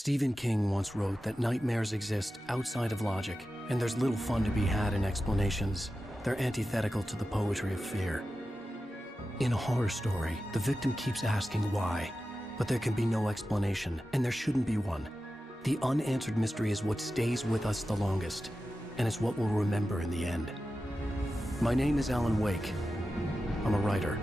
Stephen King once wrote that nightmares exist outside of logic, and there's little fun to be had in explanations. They're antithetical to the poetry of fear. In a horror story, the victim keeps asking why, but there can be no explanation, and there shouldn't be one. The unanswered mystery is what stays with us the longest, and it's what we'll remember in the end. My name is Alan Wake. I'm a writer.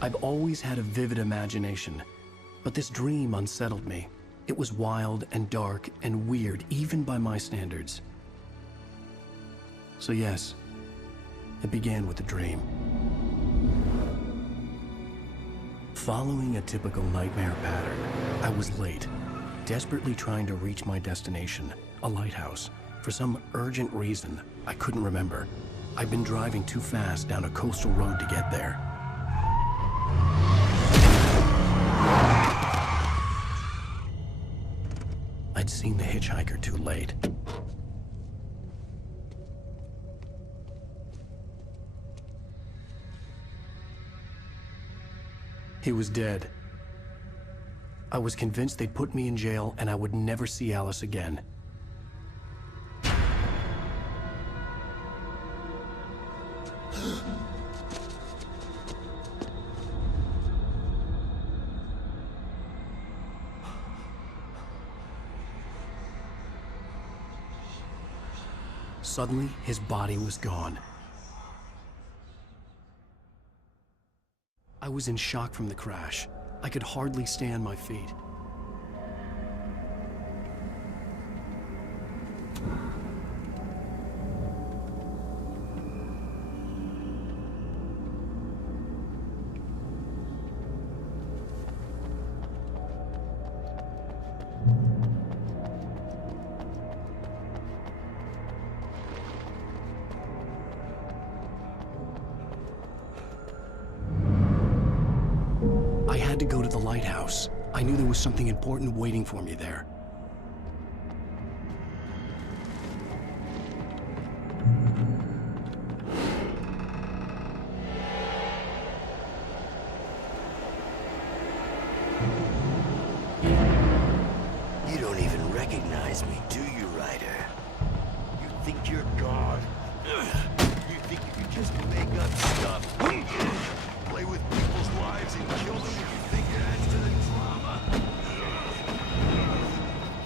I've always had a vivid imagination, but this dream unsettled me. It was wild and dark and weird, even by my standards. So yes, it began with a dream. Following a typical nightmare pattern, I was late, desperately trying to reach my destination, a lighthouse. For some urgent reason, I couldn't remember. I'd been driving too fast down a coastal road to get there. I'd seen the hitchhiker too late. He was dead. I was convinced they'd put me in jail and I would never see Alice again. Suddenly, his body was gone. I was in shock from the crash. I could hardly stay on my feet. I had to go to the lighthouse. I knew there was something important waiting for me there. You don't even recognize me, do you, Ryder? You think you're God? You think you can just make up stuff? Play with people's lives and kill them when you think it adds to the drama?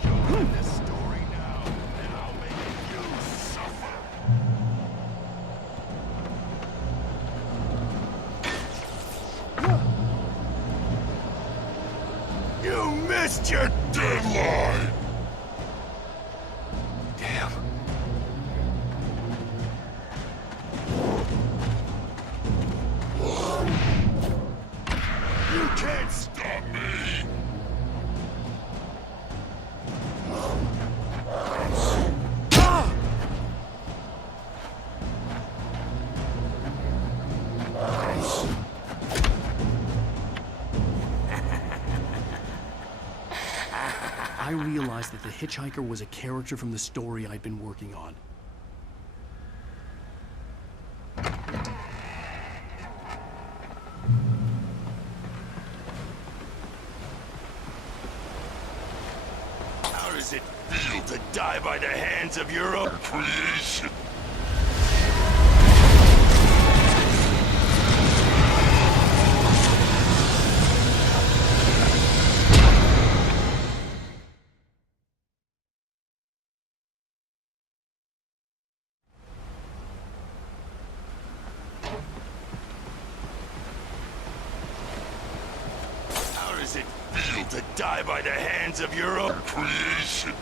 Show me this story now, and I'll make you suffer. You missed your deadline! Damn. You can't stop me! I realized that the hitchhiker was a character from the story I'd been working on. How does it feel to die by the hands of your own creation? How does it feel to die by the hands of your own creation?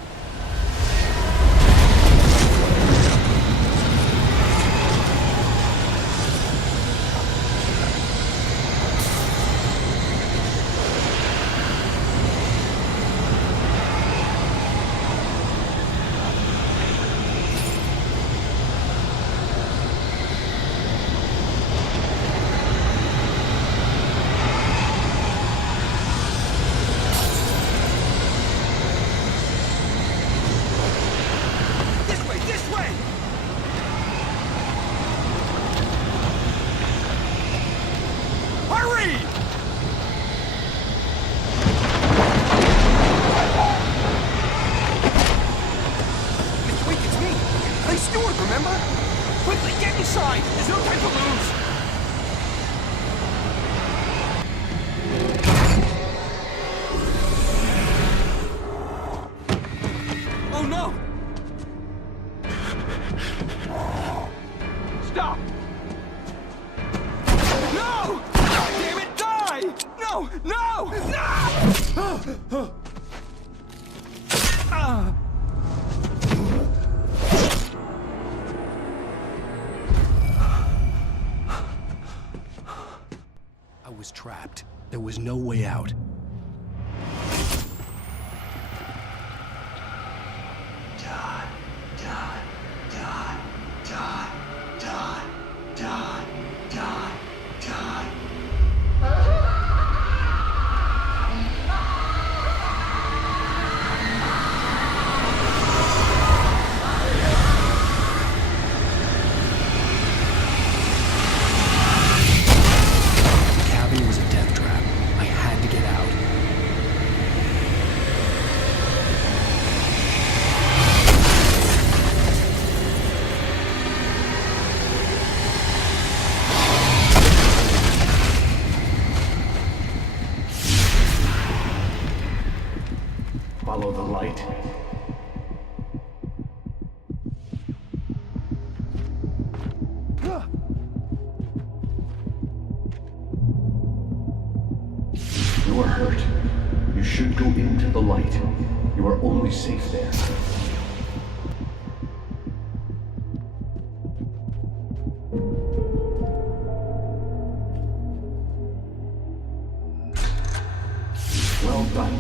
I was trapped. There was no way out. The cabin was a death trap. I had to get out. Follow the light. You are hurt. You should go into the light. You are only safe there. Well done.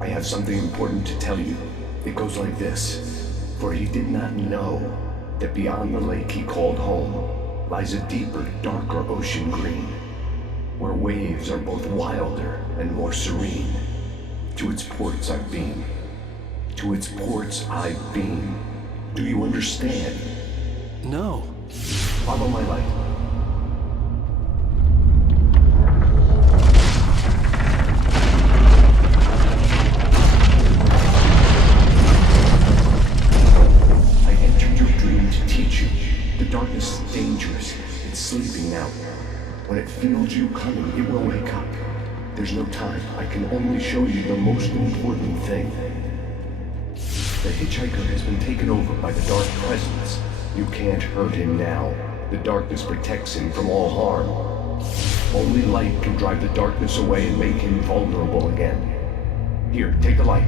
I have something important to tell you. It goes like this. For he did not know that beyond the lake he called home lies a deeper, darker ocean green, where waves are both wilder and more serene. To its ports I've been. To its ports I've been. Do you understand? No. Follow my light. I entered your dream to teach you. The darkness is dangerous. It's sleeping now. When it feels you coming, it will wake up. There's no time. I can only show you the most important thing. The hitchhiker has been taken over by the dark presence. You can't hurt him now. The darkness protects him from all harm. Only light can drive the darkness away and make him vulnerable again. Here, take the light.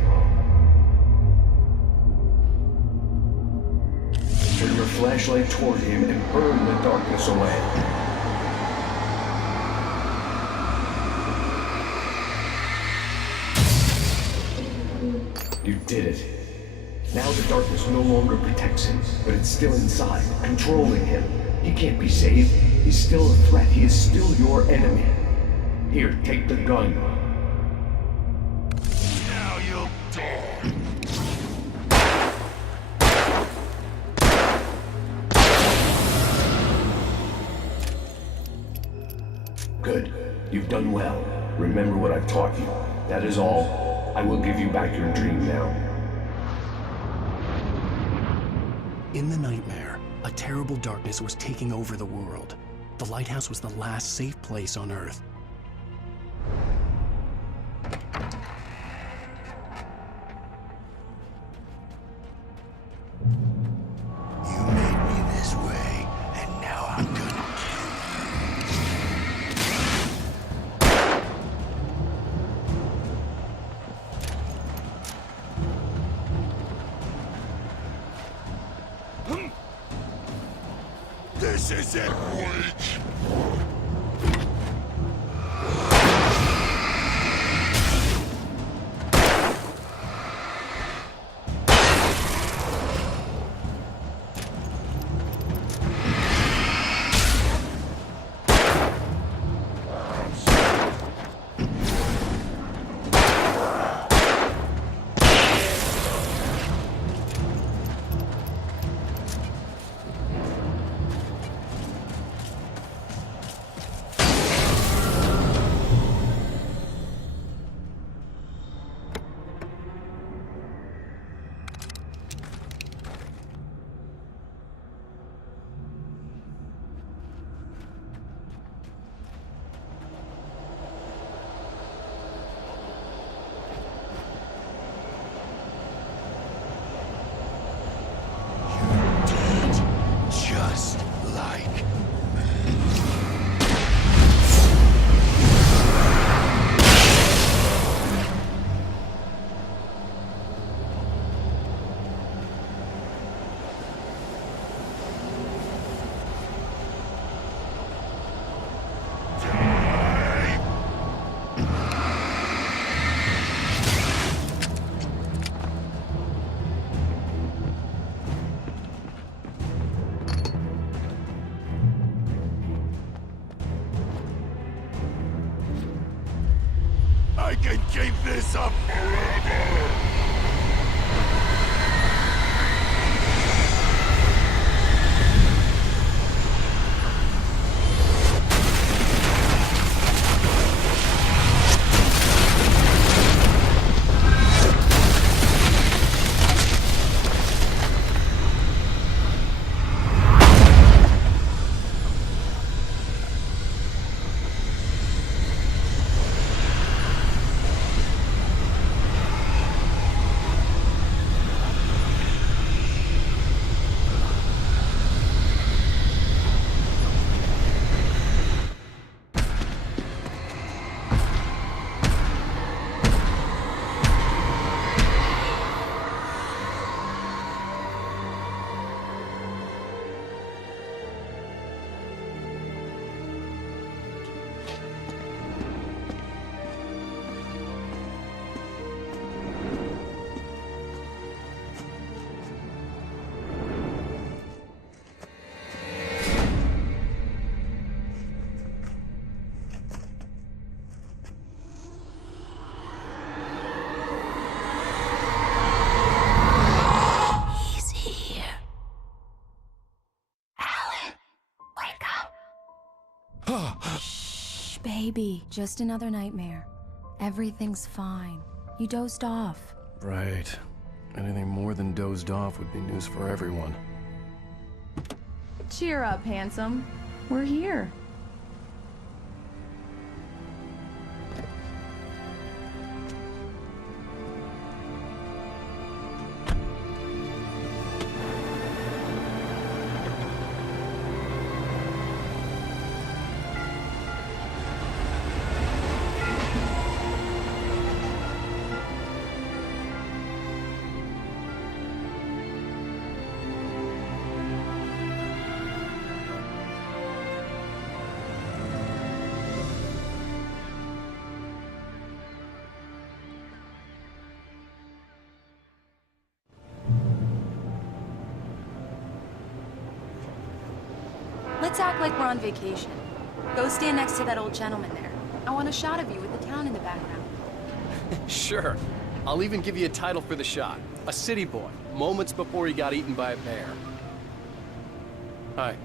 Turn your flashlight toward him and burn the darkness away. You did it. Now the darkness no longer protects him, but it's still inside, controlling him. He can't be saved. He's still a threat. He is still your enemy. Here, take the gun. Now you'll die. Good. You've done well. Remember what I've taught you. That is all. I will give you back your dream now. In the nightmare, a terrible darkness was taking over the world. The lighthouse was the last safe place on Earth. You made me this way, and now I'm gonna This is it, witch! I can keep this up forever! Shh, baby. Just another nightmare. Everything's fine. You dozed off. Right. Anything more than dozed off would be news for everyone. Cheer up, handsome. We're here. Let's act like we're on vacation. Go stand next to that old gentleman there. I want a shot of you with the town in the background. Sure. I'll even give you a title for the shot. A city boy, moments before he got eaten by a bear. Hi.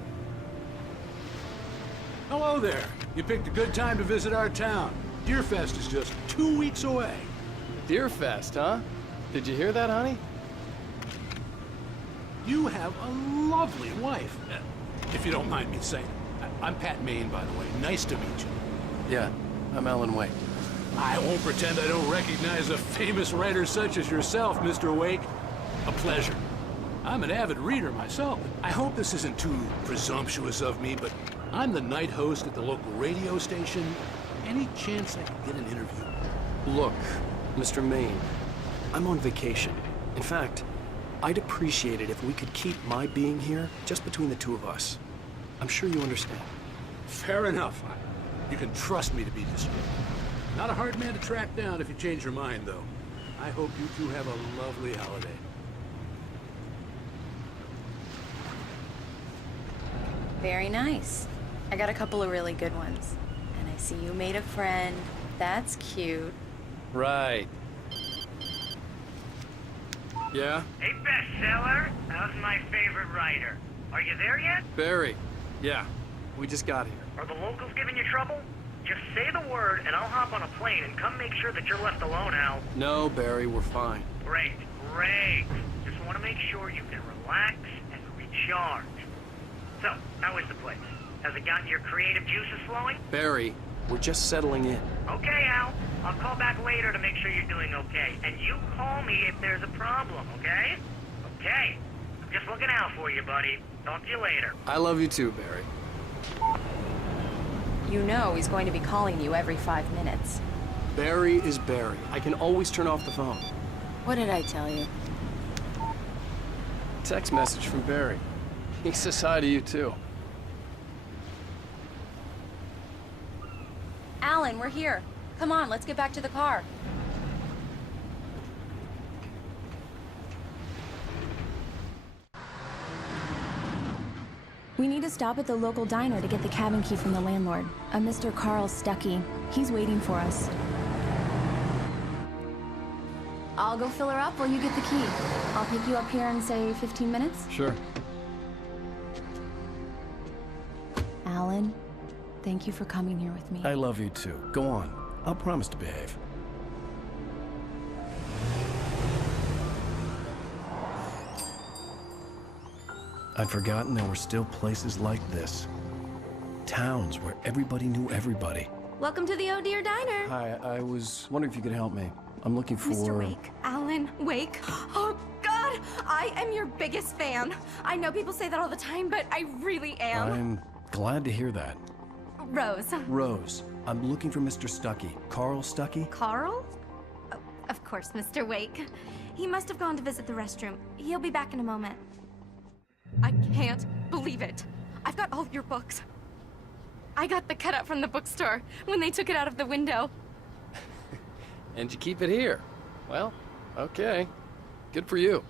Hello there. You picked a good time to visit our town. Deerfest is just 2 weeks away. Deerfest, huh? Did you hear that, honey? You have a lovely wife. If you don't mind me saying. I'm Pat Maine, by the way. Nice to meet you. Yeah, I'm Alan Wake. I won't pretend I don't recognize a famous writer such as yourself, Mr. Wake. A pleasure. I'm an avid reader myself. I hope this isn't too presumptuous of me, but I'm the night host at the local radio station. Any chance I could get an interview? Look, Mr. Maine, I'm on vacation. In fact, I'd appreciate it if we could keep my being here just between the two of us. I'm sure you understand. Fair enough. You can trust me to be discreet. Not a hard man to track down if you change your mind, though. I hope you two have a lovely holiday. Very nice. I got a couple of really good ones. And I see you made a friend. That's cute. Right. Yeah? Hey, bestseller. How's my favorite writer? Are you there yet? Barry. Yeah. We just got here. Are the locals giving you trouble? Just say the word and I'll hop on a plane and come make sure that you're left alone, Al. No, Barry, we're fine. Great, great. Just want to make sure you can relax and recharge. So, how is the place? Has it gotten your creative juices flowing? Barry, we're just settling in. Okay, Al. I'll call back later to make sure you're doing okay. And you call me if there's a problem, okay? Okay. I'm just looking out for you, buddy. Talk to you later. I love you too, Barry. You know he's going to be calling you every 5 minutes. Barry is Barry. I can always turn off the phone. What did I tell you? Text message from Barry. He says hi to you too. Alan, we're here. Come on, let's get back to the car. We need to stop at the local diner to get the cabin key from the landlord, a Mr. Carl Stuckey. He's waiting for us. I'll go fill her up while you get the key. I'll pick you up here in, say, 15 minutes? Sure. Alan, thank you for coming here with me. I love you too. Go on. I'll promise to behave. I'd forgotten there were still places like this. Towns where everybody knew everybody. Welcome to the Oh Dear Diner. Hi, I was wondering if you could help me. I'm looking for... Mr. Wake. Alan Wake. Oh, God! I am your biggest fan. I know people say that all the time, but I really am. I'm glad to hear that. Rose. Rose, I'm looking for Mr. Stuckey. Carl Stuckey? Carl? Oh, of course, Mr. Wake. He must have gone to visit the restroom. He'll be back in a moment. I can't believe it. I've got all your books. I got the cutout from the bookstore when they took it out of the window. And you keep it here. Well, okay. Good for you.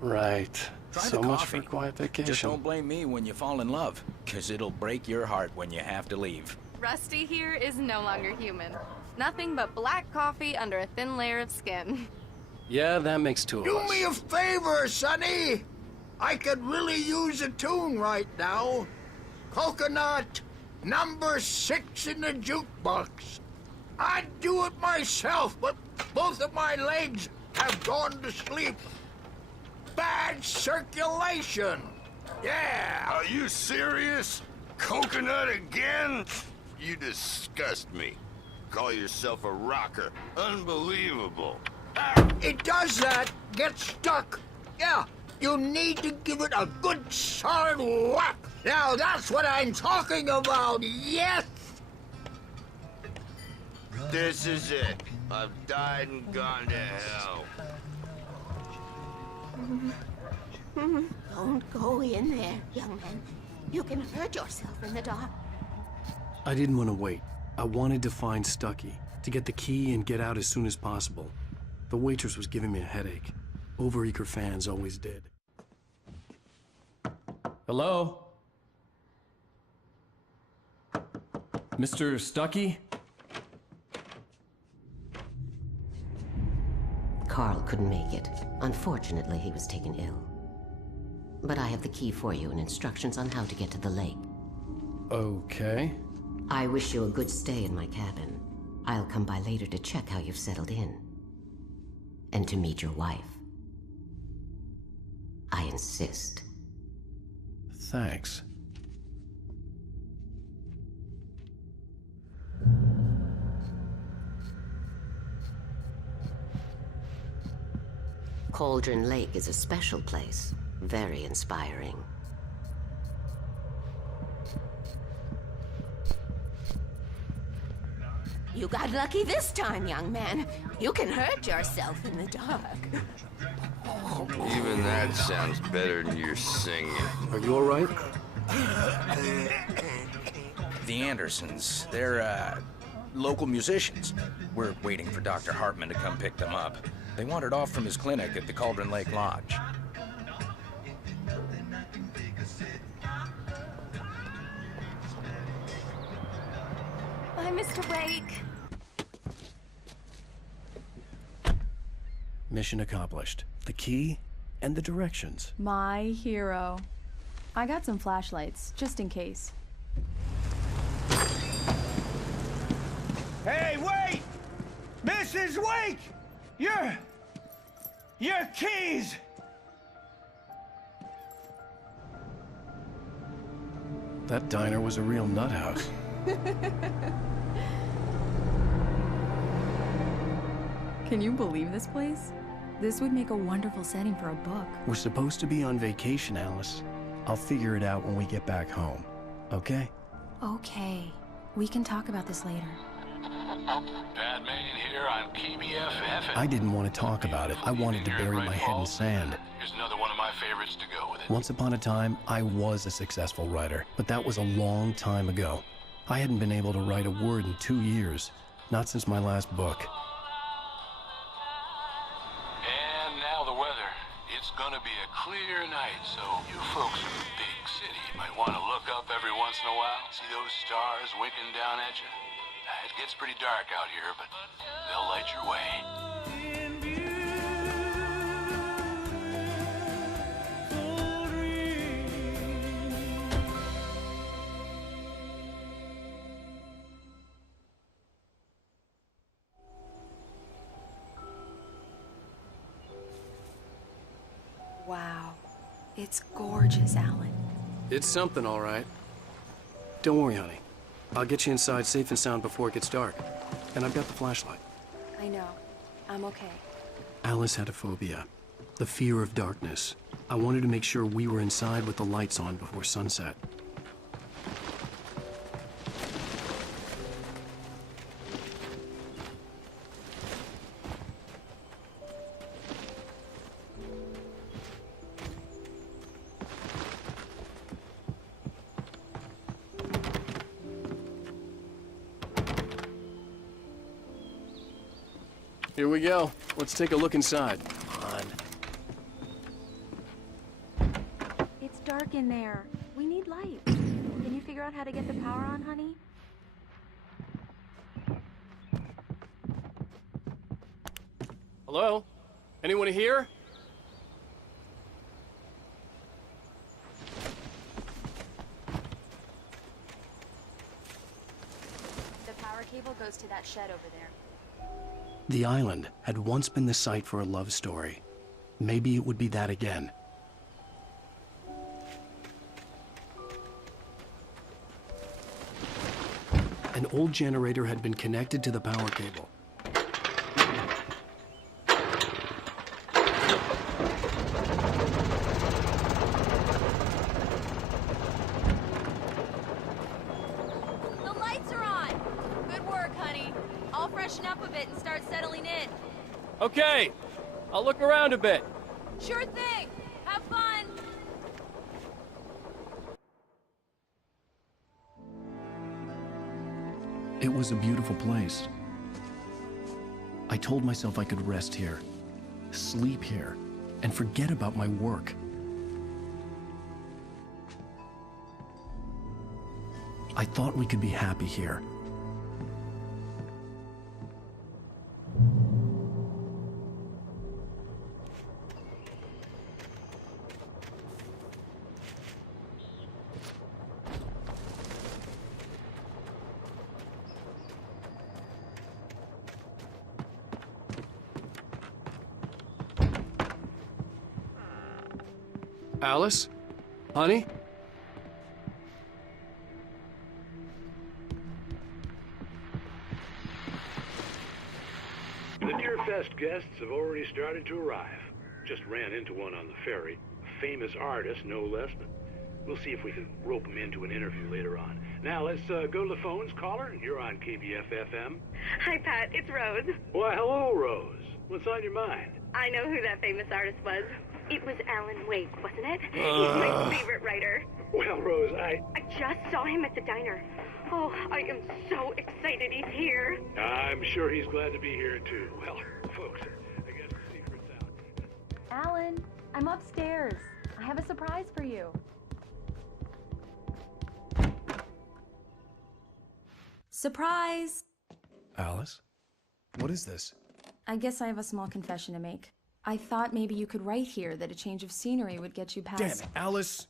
Right. Try So the much coffee. for quiet vacation. Just don't blame me when you fall in love, 'cause it'll break your heart when you have to leave. Rusty here is no longer human. Nothing but black coffee under a thin layer of skin. Yeah, that makes two of Do us. me a favor, Sonny. I could really use a tune right now. Coconut, number 6 in the jukebox. I'd do it myself, but both of my legs have gone to sleep. Bad circulation. Yeah. Are you serious? Coconut again? You disgust me. Call yourself a rocker. Unbelievable. It does that. Get stuck. Yeah. You need to give it a good solid whack. Now that's what I'm talking about. Yes. This is it. I've died and gone to hell. Don't go in there, young man. You can hurt yourself in the dark. I didn't want to wait. I wanted to find Stuckey, to get the key and get out as soon as possible. The waitress was giving me a headache. Overeager fans always did. Hello? Mr. Stuckey? Carl couldn't make it. Unfortunately, he was taken ill. But I have the key for you and instructions on how to get to the lake. Okay. I wish you a good stay in my cabin. I'll come by later to check how you've settled in. And to meet your wife. I insist. Thanks. Cauldron Lake is a special place. Very inspiring. You got lucky this time, young man. You can hurt yourself in the dark. Even that sounds better than your singing. Are you all right? The Andersons, they're, local musicians. We're waiting for Dr. Hartman to come pick them up. They wandered off from his clinic at the Cauldron Lake Lodge. Bye, Mr. Wake. Mission accomplished. The key and the directions. My hero. I got some flashlights, just in case. Hey, wait! Mrs. Wake! Your keys! That diner was a real nut house. Can you believe this place? This would make a wonderful setting for a book. We're supposed to be on vacation, Alice. I'll figure it out when we get back home. Okay? Okay. We can talk about this later. Pat Manning here on KBFF. I didn't want to talk about it. I wanted to bury my head in sand. Here's another one of my favorites to go with it. Once upon a time, I was a successful writer, but that was a long time ago. I hadn't been able to write a word in 2 years, not since my last book. And now the weather. It's gonna be a clear night, so you folks in the big city might want to look up every once in a while? See those stars winking down at you? It gets pretty dark out here, but they'll light your way. Wow. It's gorgeous, Alan. It's something, all right. Don't worry, honey. I'll get you inside safe and sound before it gets dark. And I've got the flashlight. I know. I'm okay. Alice had a phobia, the fear of darkness. I wanted to make sure we were inside with the lights on before sunset. Here we go. Let's take a look inside. Come on. It's dark in there. We need light. Can you figure out how to get the power on, honey? Hello? Anyone here? The power cable goes to that shed over there. The island had once been the site for a love story. Maybe it would be that again. An old generator had been connected to the power cable. The lights are on! Good work, honey. I'll freshen up a bit and start settling in. Okay. I'll look around a bit. Sure thing! Have fun! It was a beautiful place. I told myself I could rest here, sleep here, and forget about my work. I thought we could be happy here. Alice? Honey? The Deerfest guests have already started to arrive. Just ran into one on the ferry. A famous artist, no less, but we'll see if we can rope him into an interview later on. Now, let's go to the phones. Caller, you're on KBF-FM. Hi, Pat. It's Rose. Why, hello, Rose. What's on your mind? I know who that famous artist was. It was Alan Wake, wasn't it? He's my favorite writer. Well, Rose, I just saw him at the diner. Oh, I am so excited he's here. I'm sure he's glad to be here, too. Well, folks, I guess the secret's out. Alan, I'm upstairs. I have a surprise for you. Surprise! Alice? What is this? I guess I have a small confession to make. I thought maybe you could write here that a change of scenery would get you past... Damn it, Alice.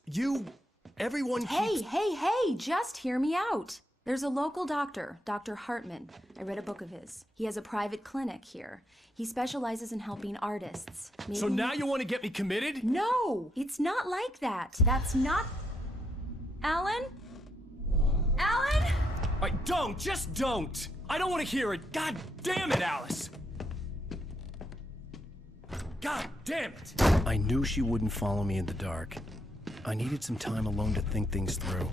Everyone Hey, hey, just hear me out. There's a local doctor, Dr. Hartman. I read a book of his. He has a private clinic here. He specializes in helping artists. So now you want to get me committed? No, it's not like that. That's not... Alan? Alan? Just don't! I don't want to hear it. God damn it, Alice! God damn it! I knew she wouldn't follow me in the dark. I needed some time alone to think things through.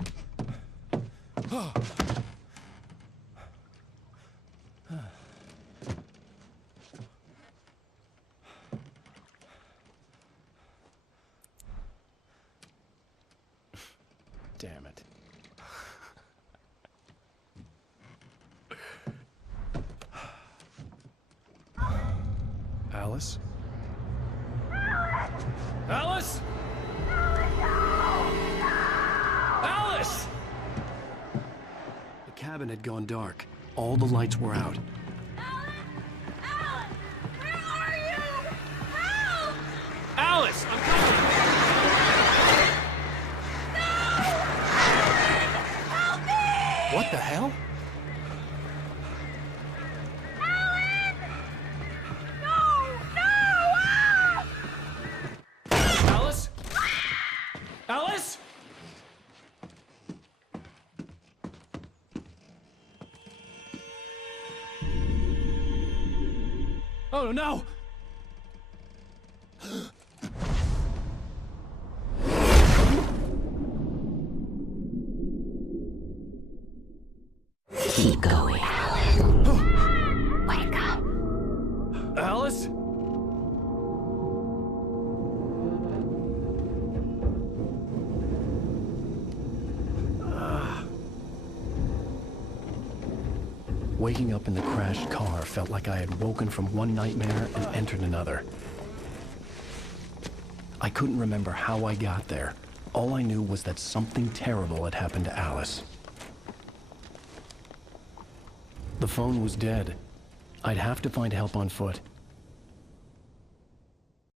Damn it. Alice? Alice? Alice! cabin had gone dark. All the lights were out. Alice, I'm coming! What the hell? Alice? Alice? Oh no! Keep going. Wake up. Alice? Waking up in the crashed car felt like I had woken from one nightmare and entered another. I couldn't remember how I got there. All I knew was that something terrible had happened to Alice. The phone was dead. I'd have to find help on foot,